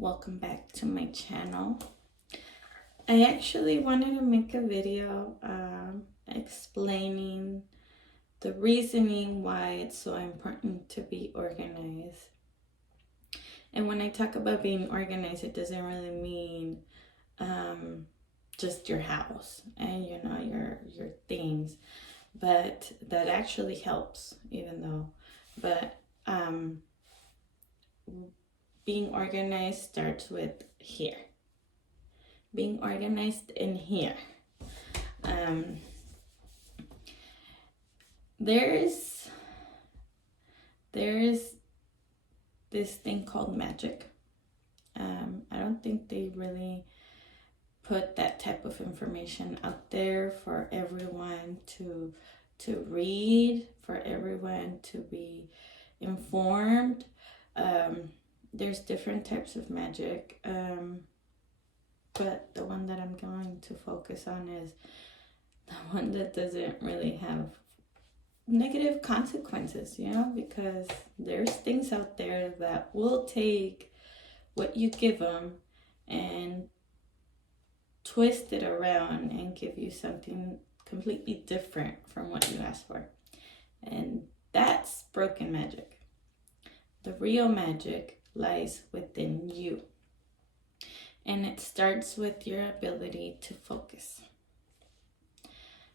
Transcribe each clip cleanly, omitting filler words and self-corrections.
Welcome back to my channel. I actually wanted to make a video explaining the reasoning why it's so important to be organized. And when I talk about being organized, it doesn't really mean just your house and your things, but that actually helps, even though. But being organized starts with here. Being organized in here. There is this thing called Magick. I don't think they really put that type of information out there for everyone to read, for everyone to be informed. There's different types of magic, but the one that I'm going to focus on is the one that doesn't really have negative consequences, because there's things out there that will take what you give them and twist it around and give you something completely different from what you asked for. And that's broken magic. The real magic lies within you. And it starts with your ability to focus.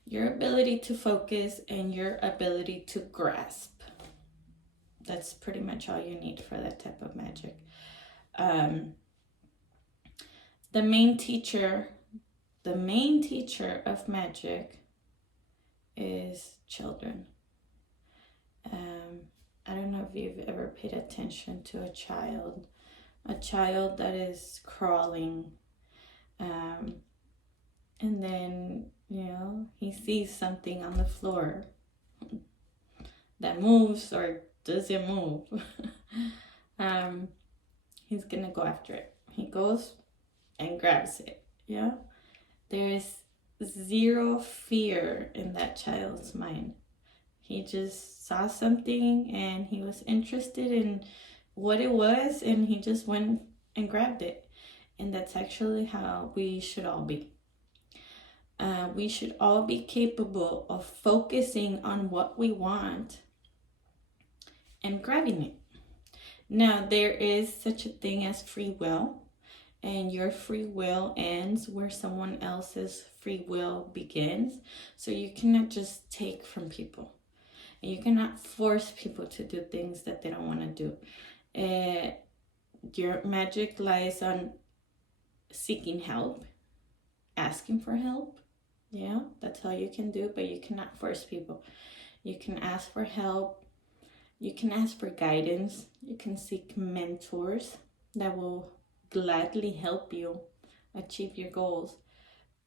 Your ability to focus and your ability to grasp. That's pretty much all you need for that type of magic. The main teacher of magic is children. I don't know if you've ever paid attention to a child that is crawling, and then he sees something on the floor that moves or doesn't move. He's gonna go after it. He goes and grabs it. There is zero fear in that child's mind. He just saw something and he was interested in what it was, and he just went and grabbed it. And that's actually how we should all be. We should all be capable of focusing on what we want and grabbing it. Now, there is such a thing as free will, and your free will ends where someone else's free will begins. So you cannot just take from people. And you cannot force people to do things that they don't want to do. Your magic lies on seeking help, asking for help. That's all you can do, but you cannot force people. You can ask for help. You can ask for guidance. You can seek mentors that will gladly help you achieve your goals,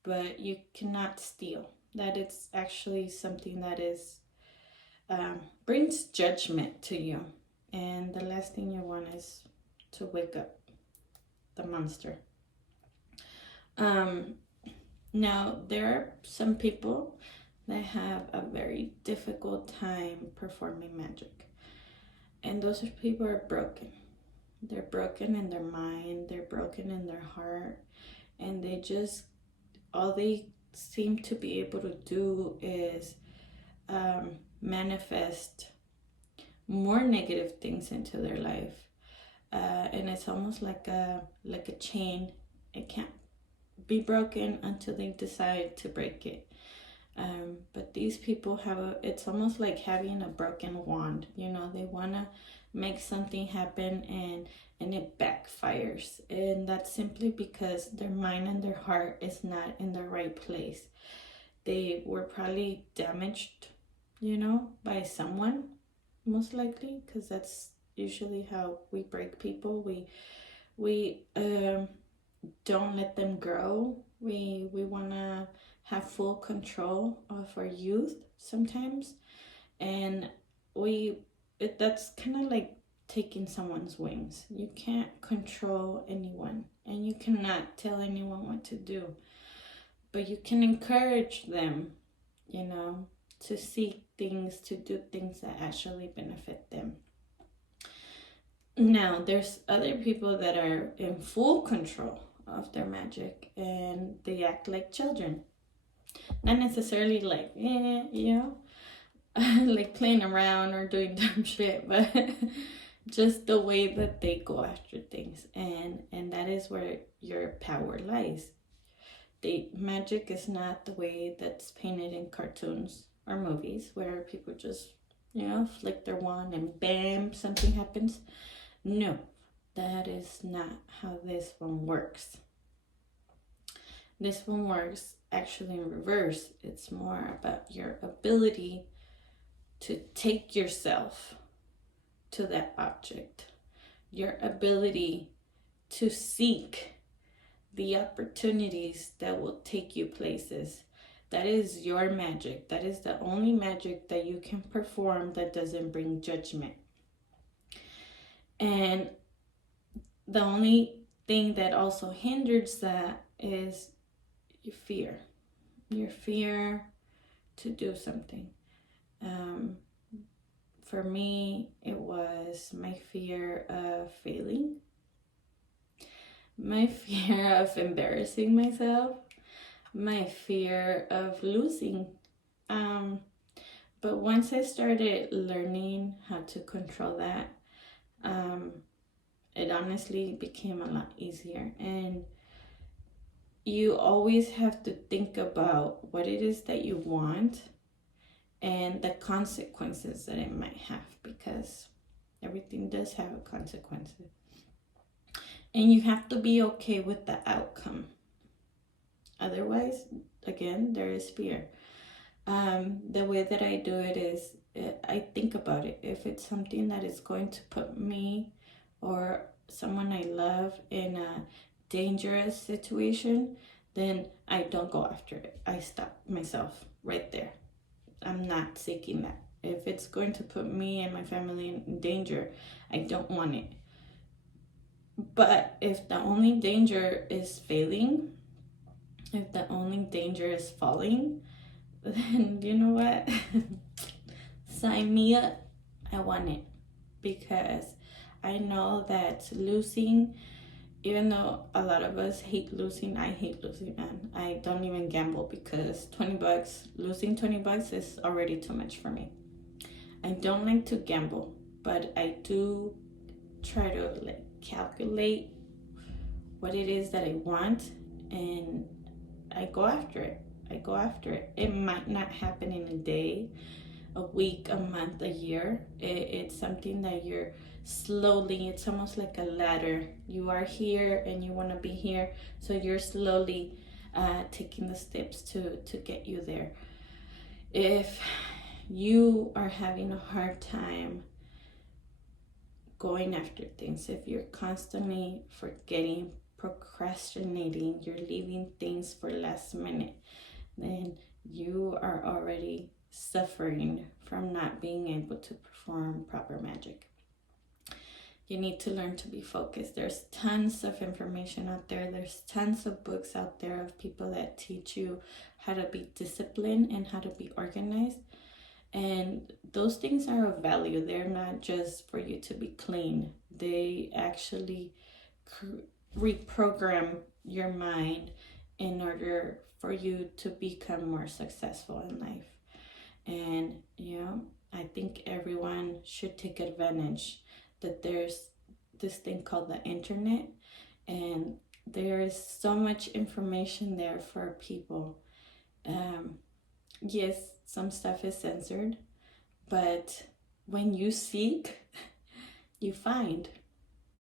but you cannot steal. That is actually something that is brings judgment to you, and the last thing you want is to wake up the monster. Now, there are some people that have a very difficult time performing magic, and those people are broken. They're broken in their mind, they're broken in their heart, and all they seem to be able to do is manifest more negative things into their life. And it's almost like a chain. It can't be broken until they decide to break it. But these people it's almost like having a broken wand. They want to make something happen and it backfires. And that's simply because their mind and their heart is not in the right place. They were probably damaged, by someone, most likely, because that's usually how we break people. We don't let them grow. We want to have full control of our youth sometimes, and that's kind of like taking someone's wings. You can't control anyone, and you cannot tell anyone what to do, but you can encourage them, to seek things, to do things that actually benefit them. Now, there's other people that are in full control of their magic and they act like children. Not necessarily like, like playing around or doing dumb shit, but just the way that they go after things. And that is where your power lies. The magic is not the way that's painted in cartoons or movies where people just, flick their wand and bam, something happens. No, that is not how this one works. This one works actually in reverse. It's more about your ability to take yourself to that object, your ability to seek the opportunities that will take you places. That is your magic. That is the only magic that you can perform that doesn't bring judgment. And the only thing that also hinders that is your fear to do something. For me, it was my fear of failing, my fear of embarrassing myself, my fear of losing. But once I started learning how to control that, it honestly became a lot easier. And you always have to think about what it is that you want and the consequences that it might have, because everything does have a consequence. And you have to be okay with the outcome. Otherwise, again, there is fear. The way that I do it is I think about it. If it's something that is going to put me or someone I love in a dangerous situation, then I don't go after it. I stop myself right there. I'm not seeking that. If it's going to put me and my family in danger, I don't want it. But if the only danger is failing, if the only danger is falling, then you know what? Sign me up. I want it. Because I know that losing, even though a lot of us hate losing, I hate losing, and I don't even gamble because losing $20 is already too much for me. I don't like to gamble, but I do try to calculate what it is that I want, and I go after it. It might not happen in a day, a week, a month, a year. It's something that you're slowly, it's almost like a ladder. You are here and you want to be here, so you're slowly taking the steps to get you there. If you are having a hard time going after things, if you're constantly forgetting, procrastinating, you're leaving things for last minute, then you are already suffering from not being able to perform proper magic. You need to learn to be focused. There's tons of information out there. There's tons of books out there of people that teach you how to be disciplined and how to be organized. And those things are of value. They're not just for you to be clean. They actually reprogram your mind in order for you to become more successful in life. And I think everyone should take advantage that there's this thing called the internet, and there is so much information there for people. Yes, some stuff is censored, but when you seek, you find.